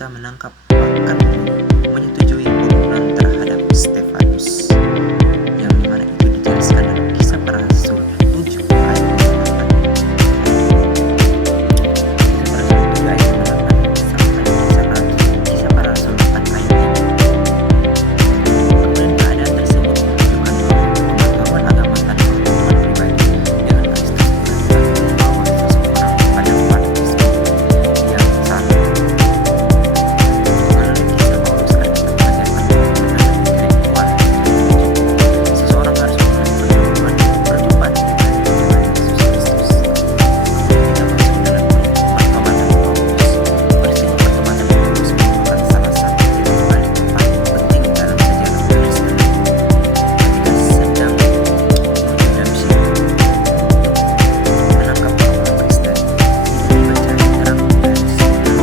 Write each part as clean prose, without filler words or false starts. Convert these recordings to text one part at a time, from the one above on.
berusaha menangkap bahkan menyetujui pembunuhan terhadap Stefanus, yang dimana itu dijelaskan dalam Kisah Para Rasul 7 ayat 8. Sampai Kisah Para Rasul 8 ayat 5. Kemudian keadaan tersebut menunjukkan bahwa pengetahuan agama tanpa hubungan pribadi dengan Kristus telah membawa seseorang pada fanatisme yang salah. Melalui kisah Paulus ada mengajarkan bahwa menghadapi intelektual seseorang harus memulai perjumpaan pribadi dengan Yesus Kristus. Kita masuk dalam pertobatan Paulus. Peristiwa pertobatan Paulus merupakan salah satu titik balik paling penting dalam sejarah Kristen. Ketika sedang menuju Damsyik menangkap orang Kristen, tiba-tiba cahaya terang dari sebelah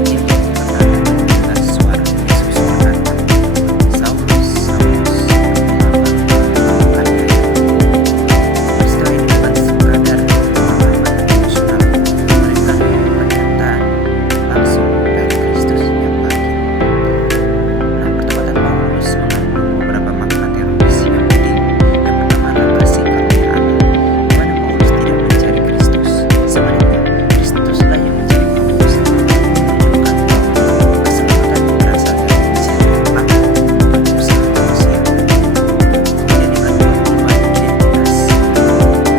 dia berkata mendengar suara Yesus berkata, "Saulus, Saulus, mengapa engkau Peristiwa ini bukan sekadar pengalaman emosional, melainkan pernyataan langsung dari Kristus yang bangkit. Pertobatan Paulus mengandung beberapa makna teologis yang penting. Yang pertama adalah kasih karunia Allah, di mana Paulus tidak mencari Kristus. Sebaliknya, Kristuslah yang mencari Paulus. Menunjukkan bahwa keselamatan berasal dari inisiatif Allah, bukan usaha manusia. Kemudian yang kedua, perubahan identitas.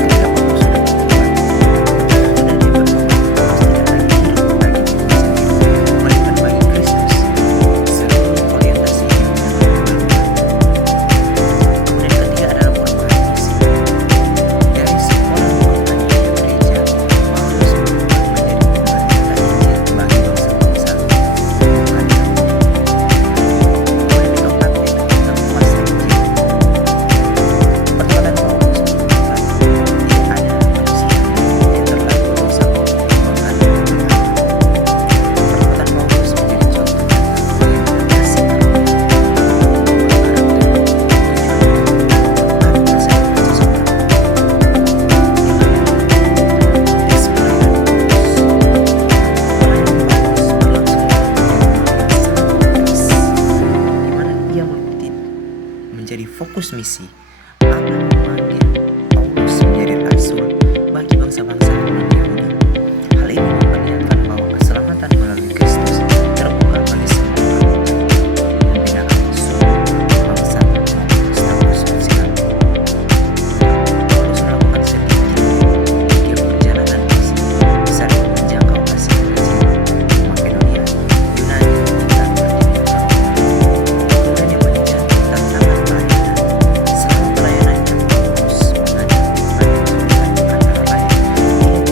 Ketika Paulus sudah bertobat, sudah dia bertobat, Paulus tidak lagi hidup bagi dirinya sendiri, melainkan bagi Kristus. Seluruh orientasi hidupnya berubah. Kemudian ketiga adalah perubahan misi. Dari sekolah Rohaniah gereja, Paulus berubah menjadi pemberita Injil bagi bangsa-bangsa, bukan Yahudi. Kemudian keempat yaitu penguasa Injil. Pertobatan Paulus menunjukkan tidak ada manusia yang terlalu berdosa bahkan Tuhan. Pertobatan Paulus menjadi contoh nyata bagaimana kasih karunia mengubah karakter, tujuan, bahkan masa depan seseorang. Yang kedua, konteks pelayanan Paulus. Pelayanan Paulus berlangsung dalam kejadian yang sangat kompleks, di mana dia menjadi fokus misi. Allah memanggil Paulus menjadi rasul bagi bangsa-bangsa non-Yahudi. Hal ini memperlihatkan bahwa keselamatan melalui Kristus terbuka bagi semua orang, membedakan suku, bangsa, maupun status sosial. Paulus melakukan sedikit tiga perjalanan misi besar menjangkau Asia Kecil, Makedonia, Yunani, hingga perjanjian Roma. Kemudian yang ketiga, tantangan pelayanan. Selama pelayanannya, Paulus mengajak Tuhan antara lain, dia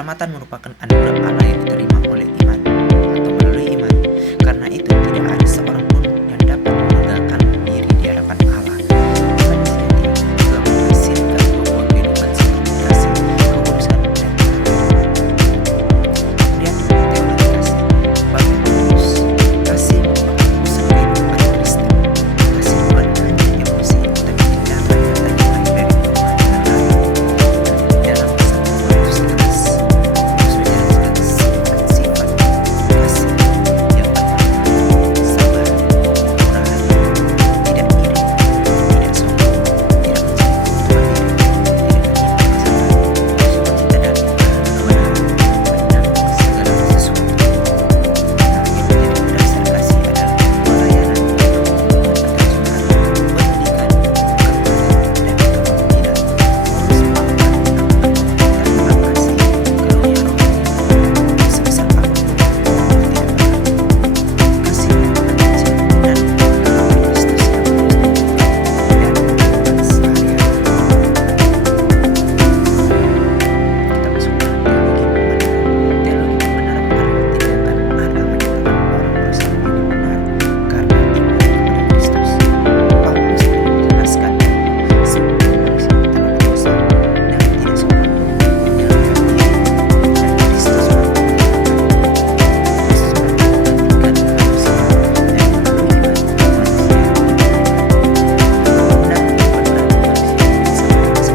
Keselamatan merupakan anugerah Allah yang diterima oleh iman atau melalui iman. Karena itu tidak ada seorang pun yang dapat melegakan diri di hadapan Allah. Iman sejati telah menghasilkan buah kehidupan seperti kasih, kekudusan, dan kemudian teologi kasih. Bagi Paulus, kasih merupakan pusat kehidupan Kristen. Kasih bukan hanya emosi, tapi tindakan nyata yang lahir dari Tuhan dan Allah. Dalam 1 Korintus 11, Paulus menjelaskan sifat-sifat kasih yang pertama, sabar, kemurahan, tidak iri, tidak sombong, tidak mencari keuntungan diri, tidak menyimpan kesalahan, sukacita dan kebenaran, menanggung segala sesuatu. Nah, yang menjadi dasar kasih adalah pelayanan, penerjemahan, pendidikan, keluarga, dan kepemimpinan. Paulus mengatakan tanpa kasih, karunia rohani sebesar apapun tidak berarti. Kasih merupakan jaminan dan Kristus yang terus dan kehidupan sehari-hari. Kita masuk ke teologi kebenaran. Teologi kebenaran adalah tindakan Allah menyatakan orang berusaha menjadi benar karena iman kepada Kristus. Paulus menjelaskan semua manusia telah berdosa dan tidak seorang pun yang menyelamatkan diri, dan Kristus mampu menyelamatkan. Kristus mampu menggantikan manusia, dan melalui iman manusia diberikan. Penggunaan kehidupan baru manusia bisa mengakibatkan dalam perubahan status.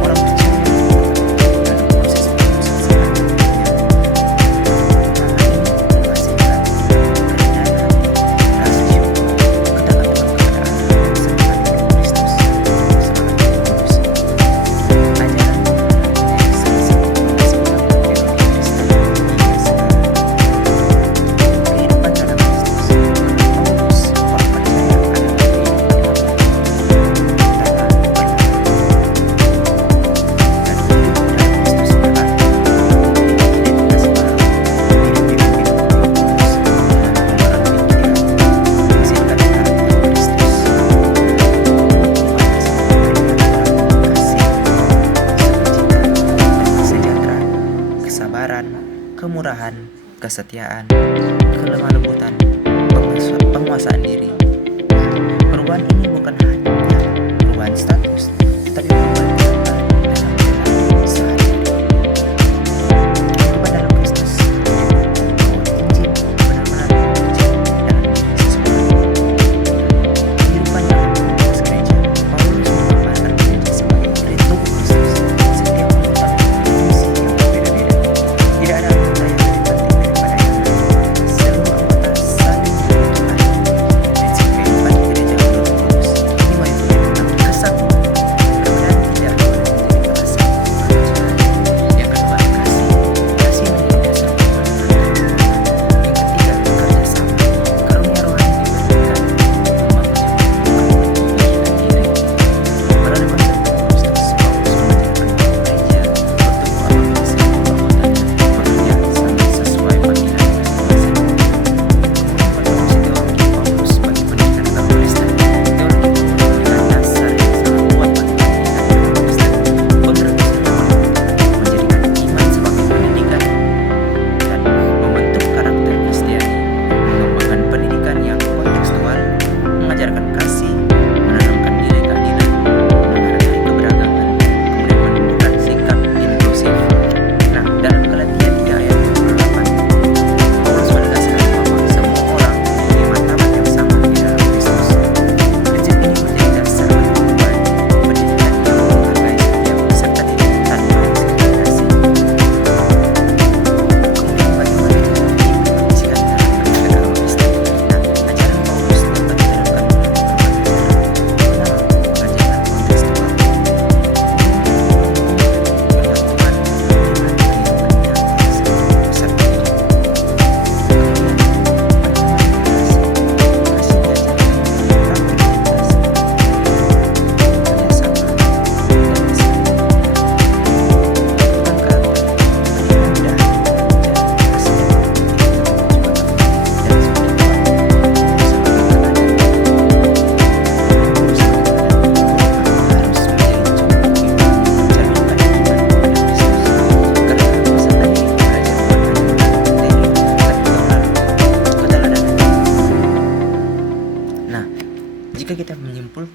Orang percaya dalam proses penebusan selanjutnya. Pemahaman ini menghasilkan kerendahan hati, rasa syukur, ketaatan kepada Allah, serta hidup Kristus sebagai kudus. Ajaran kebenaran menjadi salah satu fondasi utama teologi Kristen hingga sekarang. Kehidupan dalam Kristus. Menurut Paulus, orang percaya adalah kehidupan yang baru, tanpa berlaku. Dan hidup dalam Kristus berarti memiliki identitas baru, tidak dipimpin oleh Paulus dengan gambaran pikiran, menghasilkan karakter Kristus. Paulus menerima kasih, sukacita, damai sejahtera, kesabaran, kemurahan, kesetiaan, kelemah lembutan, penguasaan diri. Perubahan ini bukan hanya perubahan status, tetapi perubahan nyata dalam jalan sehari-hari. Kehidupan dalam Kristus bahwa Injil benar-benar bekerja dalam diri seseorang. Kehidupan dalam komunitas gereja. Paulus menggambarkan gereja sebagai tubuh Kristus. Setiap anggota memiliki fungsi yang berbeda-beda. Tidak ada anggota yang lebih penting daripada yang lain. Seluruh anggota saling membutuhkan. Prinsip kehidupan gereja menurut Paulus ini meliputi tentang kesatuan,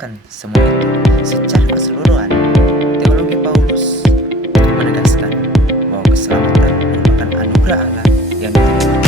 menjelaskan semua itu secara keseluruhan, teologi Paulus menegaskan bahwa keselamatan merupakan anugerah Allah yang diterima